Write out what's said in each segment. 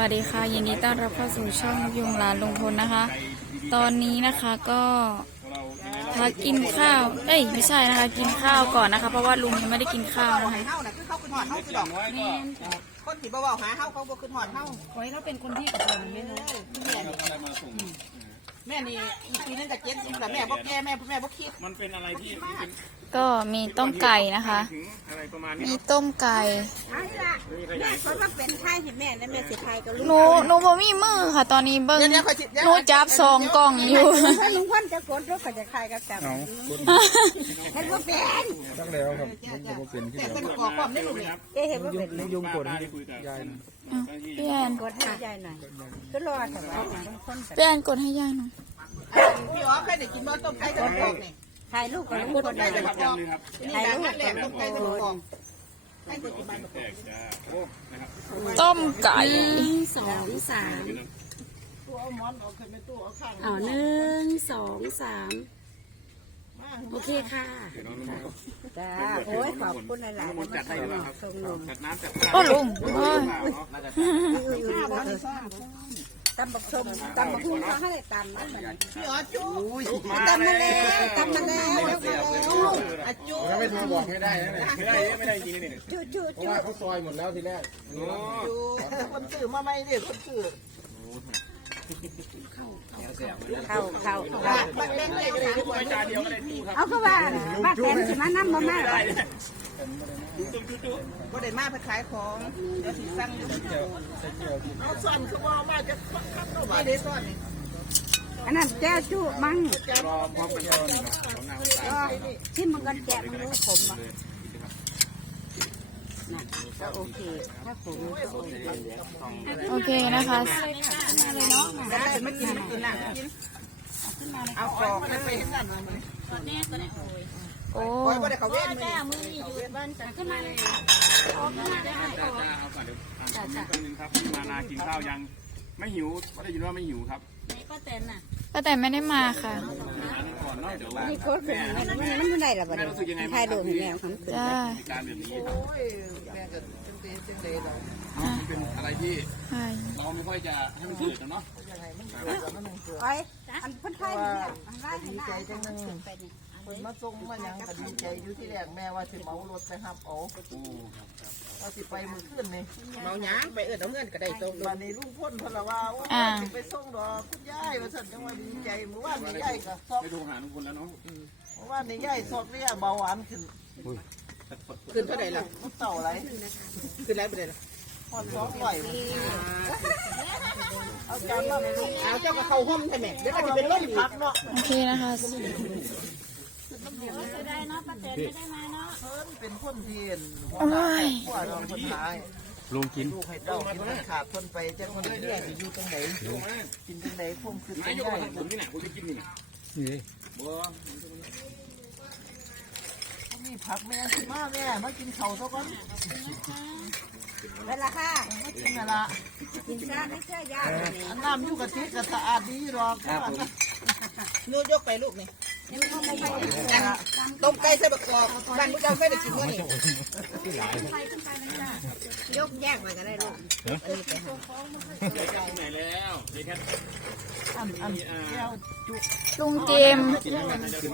วัสดีค่ะยินดีต้อนรับเข้าสู่ช่องยุงหลานลุงพลนะคะ ตอนนี้นะคะก็พักกินข้าว เอ้ยไม่ใช่นะคะ กินข้าวก่อนนะคะ เพราะว่าลุงยังไม่ได้กินข้าวนะคะเฮาน่ะคือเขาขึ้นหอดเฮาคือดอกคนที่บ่เว้าหาเฮาเขาบ่ขึ้นหอดเฮาไว้เราเป็นคนที่กับผมไม่รู้ แม่นี่อีกปีนึงก็เจ็ดสิบแล้วแม่บ่แก่แม่แม่บ่คิดมันเป็นอะไรที่ที่เป็นก็มีต้มไก่นะคะ ถึงอะไรประมาณนี้มีต้มไก่ เอาล่ะแม่เขามาเป็นไทยให้แม่แล้วแม่สิไทยกับลูกหนูหนูบ่มีมือค่ะ ตอนนี้เบิ้งเดี๋ยวเดี๋ยวค่อยสิหนูจับซองกล่องอยู่ ถ้าลุงพ่นจะกดรถก็จะไทยกับจับเห็นว่าเป็นตั้งแล้วครับผมก็บ่เป็นที่แม่เดียวเป็นกอกความได้ลูกนี่เอ๊ะเห็นว่าเป็น ยุงกดให้ยาย พี่แอนกดให้ยายหน่อยก็รอแต่ว่าลุงพ่นพี่แอนกดให้ย่าหน่อยพี่อ๋อเคยได้กินบ่ต้มไก่ตะกอกนี่ถ่ายรูปกับลุงพ่นไก่ได้ตะกอกนี่ร้านแรกต้มไก่ตะกอกให้คนกินบ้านแตกจ้าโอ้นะครับต้มไก่สองสามเอาหนึ่งสองสาม โอเคค่ะจ้าโอ้ยขอบคุณหลายๆมันจัดให้ด้วยครับงนมจัดน้ำจัดข้าวโอ้ลุงตำบักชมตำบักหุ่งเขาให้ตำนพี่อ๋อจุ๊ตำมาแล้วตำมาแล้วอะจุ๊ถ้าไม่โทรบอกไม่ได้นะเนี่ยไม่ได้ไม่ได้จริงนี่จุจุเพราะว่าเขาซอยหมดแล้วทีแรกจุ๊คนซื้อมาใหม่เด้อคนซื้อ เข้าเข้าบ้านแม่งเลยก็ได้ไปจาเดียวก็ได้ตู้ครับเอาก็ว่าบ้านแตนสิมานั่บ่มาบ่ได้มาเพื่อขายของเดี๋ยวสิสั่งเอาซ่อนคือว่ามาจะคับเนาะบ่ได้ซ่อนอันนั้นแจ้จุมั้งรอพร้อมกันของนางก็ที่มันก็แจกมันรู้ผมอะ น่ะก็โอเค ถ้าผมก็โอเคโอเคนะคะได้ไม่กินไม่กินน่ะกินเอากรอกไปไปสั่นมาโอ้โอ้ยบ่ได้เขาเว้นมือขึ้นมาเลยเอาก่อนเดี๋ยวอ่านคอมเมนต์แป๊บนึงครับมานากินข้าวยังไม่หิวก็ได้ยินว่าไม่หิวครับป้าแต่ไม่ได้มาค่ะก่อนเนาะเดี๋ยวว่า นี่โคตรเป็นมันมันมันไม่ได้หรอบัดนี้ถ่ายดูให้แม่ของขึ้นจ้าการแบบนี้ครับโอ้ยแม่ก็จังซี่จังซี่ดอกเป็นอะไรที่ใช่เราไม่ค่อยจะให้มันเกิดเนาะโอ้ยอันพ้นไทยเนี่ยอันได้ให้หน้าจังนึงไปนี่เพิ่นมาส่งมาหยังก็ดีใจอยู่ที่แรกแม่ว่าสิเหมารถไปรับเอาโอ้ว่าสิไปมื้อคืนนี่เมาหยังไปเอิ้นเอาเงินก็ได้ตรงบัดนี้ลุงพ่นเพิ่นละว่าโอ้ยสิไปส่งดอกคุณยายว่าซั่นจังว่าดีใจเมื่อวานนี้ยายก็ซอกไปโทรหาทุกคนแล้วเนาะเมื่อวานนี้ยายซอกเนี่ยเบาหวานขึ้นขึ้นเท่าใดล่ะมันเต่าอะไรขึ้นแล้วไปเลยล่ะพอดสองร้อยเอาจานมาเลยลูกเอาเจ้าก็เข้าห้องใช่ไหมเดี๋ยวก็จะเป็นลมพักเนาะ โอเคนะคะ เป็นคนที่เห็นโอ้ยหัวเราคนท้ายลุงกินลูกให้เต้ากินมันขาดคนไปจะคนเลี้ยงอยู่ตรงไหนกินตรงไหนพุ่มขึ้นไม่ตรงไหนมาทำผมนี่แหละผมจะกินนี่นี่บ่มีผักแม่สิมาแม่มากินข้าซะก่อนเวลาค่ะมากินน่ะละกินซะไม่เชื่อยากอันน้ำอยู่กับทิศก็สะอาดดีหรอก นูยกไปลูกนี่นี่มันไม่ไปต้มไก่ใส่บักกอกบ้านพวกเจ้าเคยได้กินมั้ยนี่ยกแยกไปก็ได้ลูกไหนแล้วเดี๋ยวแค่อันอันแก้วจุลุงเจมส์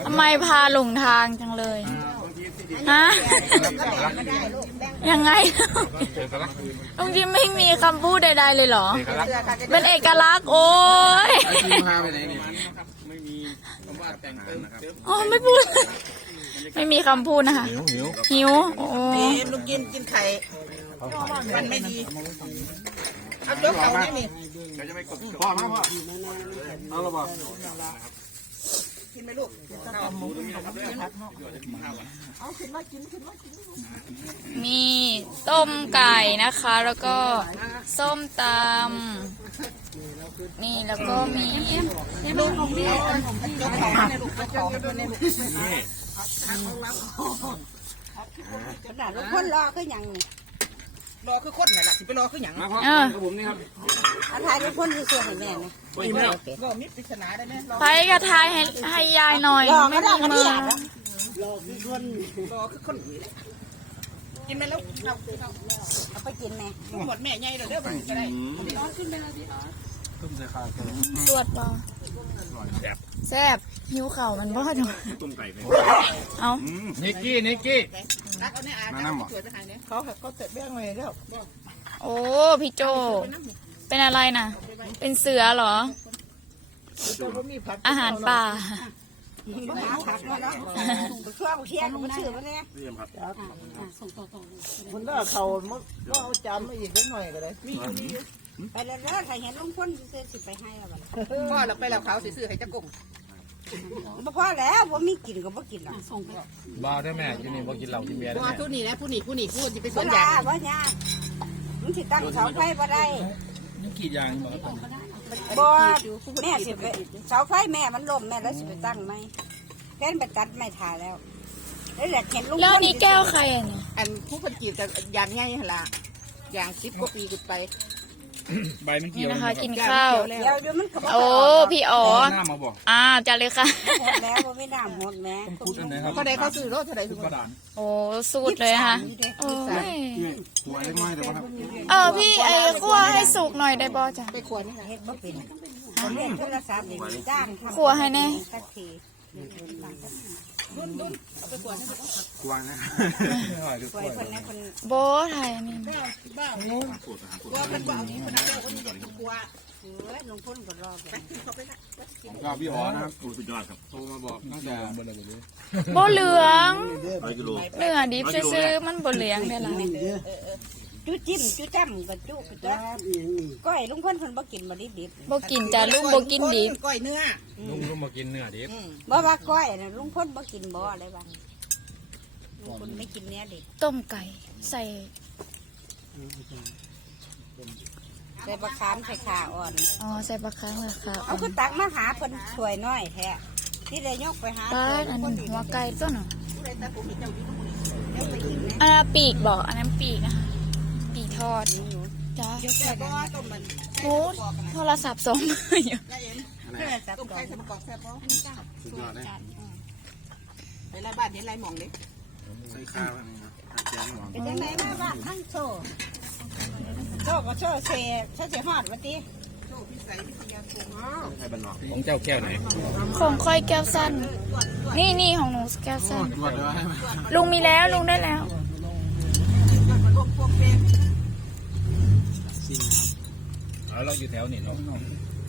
ทำไมพาหลงทางจังเลย ฮะ ยังไง ลุงจิมไม่มีคำพูดใดๆเลยเหรอเสือค่ะจะเป็นเอกลักษณ์โอ้ย พาไปไหนนี่นะครับไม่มีคำว่าแต่งเติมนะครับ อ๋อไม่พูด ไม่มีคำพูดนะคะหิวหิวหิว โอ้นี่ลูกกินกินไข่ มันไม่ดีเอาเจ้าเขานี่นี่เดี๋ยวจะไปกดพ่อมาพ่อเอาละบ่ กินไหมลูกเอาหมูตรงนี้นะครับเอาขึ้นมากินขึ้นมากินมีต้มไก่นะคะ แล้วก็ส้มตำนี่แล้วก็มีลูกของพี่เจ้าเขาในลูกเจ้าเขาในลูกกระดาษลูกพ่นรอคือหยังนี่ รอคือคนไหนล่ะสิไปรอคือหยังมาพ่อเออกับผมนี่ครับเอาถ่ายลูกพ่นคือให้แม่นะไม่ไม่ก็มิดปริศนาได้ไหมรอไปกระทายให้ให้ยายหน่อยรอไม่ก็ได้มีก็มืนี่ออะรอคือคนนี่แหละกินไปแล้วเราเอาไปกินไหมหมดแม่ใหญ่เด้อมันก็ได้ต้มใส่ข้าวกันตรวจบ่แซ่บหิวเข่าวมันบ่หนูต้มไก่ไปเอานิกกี้นิกกี้ รักเอาในอามานั่งบ่สวยจะหายเนี่ยเขาเขาเสร็จแบ่งไว้แล้วโอ้พี่โจ เป็นอะไรนะเป็นเสือเหรอก็บ่มีผักอาหารป่าบ่หาผักแล้วเนาะช่วงเที่ยงมันชื่อมันเนี่ยเรียมครับมันก็เขามันก็เอาจำมาอีกนิดหน่อยก็ได้มีอยู่นี่ไปแล้วเด้อใครเห็นลุงพ่นซื้อสิไปให้แล้วบัดพ่อเราไปแล้วเขาสิซื้อให้จักกุ้ง บ่พอแล้วบ่มีกินก็บ่กินหรอกส่งไปบ้าได้แม่ที่นี่พอกินเหล้ากินเบียร์ได้พ่อแม่ผู้นี้นะผู้นี้ผู้นี้พูดจะไปสบ่วนลายางบ่ยากมันสิตั้งเสาไฟบ่ได้นี่กี่อย่างบอกบ่แม่สิไปเสาไฟแม่มันล่มแม่แล้วสิไปตั้งไหมแค่นไปตัดไม่ถ่ายแล้วแล้วแหละเห็นลุงแล้วพ่นนี่แก้วใครอะเนี่ยอันผู้คนจีบจะยางง่ายหนละยางสิบกว่าปีขึ้นไป ใบมันนี่เกี่ยวนะคะ กินข้าว เดี๋ยวเดี๋ยวมันก็บ่โอ้ พี่อ๋อ หน้ามาบอกอ่าจัดเลยค่ะ หมดแล้วบ่มีน้ำหมดแม่พูดอันไหนครับเขาได้เขาซื้อรถเท่าไหร่ทุกคกระนดานโอ้สูตรเลยนะคะโอ้ยหัวเล็กน้อยแต่ว่าครับเออพี่ไอ้คั่วให้สุกหน่อยได้บ่จ้ะไปขวนนี่เฮ็ดบ่เป็นเขาเรียนโทรศัพท์นี่จ้างทำ ขัวให้แน่ สักทีกวางนะสวยคนนี้คนโบไทยนี่บ้าว่ามันบอกนี่คนนั้นคนนี้กลัวเออลุงพ่นก็รอแบบเขาไปละก็พี่อ๋อนะครับโอ้สุดยอดครับโทรมาบอกตั้งแต่บนอะไรเลยโบเหลืองร้อยกิโลเหลืองดิบซื้อๆมันโบเหลืองได้ละ จุจิ้มจุจ้ำกับจุกจ้าก้อยลุงพ่นคนบ่กินบ่ดิบดิบโบกินจ้ะลุงโบกินดิบก้อยเนื้อลุงลุงมากินเนื้อดิบบ่ว่าก้อยน่ะลุงพ่นบ่กินบ่อะไรบ้างลุงพ่นไม่กินเนื้อดิบต้มไก่ใส่ใส่ปลาคามใส่ขาอ่อนอ๋อใส่ปลาคังเลยค่ะเอาคือตักมาหาเพิ่นสวยน้อยแท้ที่ได้ยกไปหาปลาอันนั้นหัวไก่ต้นเหรอผู้ใดตาผมเจ้าอยู่อันนั้นปีกบอกอันนั้นปีกนะคะปีก ทอดจ้าแต่ก็ต้มมันโอ้โทรศัพท์สองมืออยู่ได้เองเพื่อสับต้มดอไข่กใส่มะกอกแซ่บป่ะสุดยอดเลยไปไล่บ้านเห็นไรมองเด็กใส่ข้าวอันนี้ครับแกงหวานเป็นจังไดมาบ้านทั้งโซ่โซ่ก็โซ่เสียเสียเสียฮอดว่าติโชคพิสัยพิทยาคมไทยบ้านนอกของเจ้าแก้วไหนของค่อยแก้วสั้น นี่นี่ของหนูแก้วสั้นตรวจเลยลุงมีแล้วลุงได้แล้ว แล้วเราอยู่แถวนี่เนาะ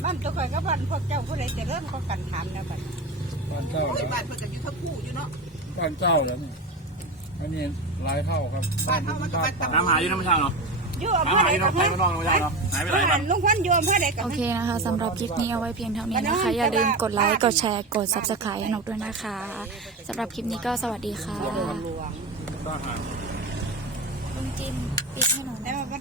บ้านตัวข่อยก็บ้านพวกเจ้าผู้ใดจะเริ่มก็กันถามแล้วบัดบ้านเจ้าโอ้ยบ้านเพื่อนกันอยู่ทั้งคู่อยู่เนาะบ้านเจ้าแล้วนี่อันนี้ลายเท่าครับบ้านเท่ามันก็บ้านต่ำน้ำหายอยู่น้ำไม่ใช่เหรออยู่อำน้ำเภอหายใดอยู่ก็น้ำเพิ่หายนไปนอกไม่ใช่เหรอหายไปไหนบ้างลุงพันโยมเพื่อใดก็โอเคนะคะสำหรับคลิปนี้เอาไว้เพียงเท่านี้นะคะ อย่าลืมกดไลค์กดแชร์กด subscribe ให้นกด้วยนะคะสำหรับคลิปนี้ก็สวัสดีค่ะหลวงลุงจิมปิดให้หนูแต่ว่าบ่ได้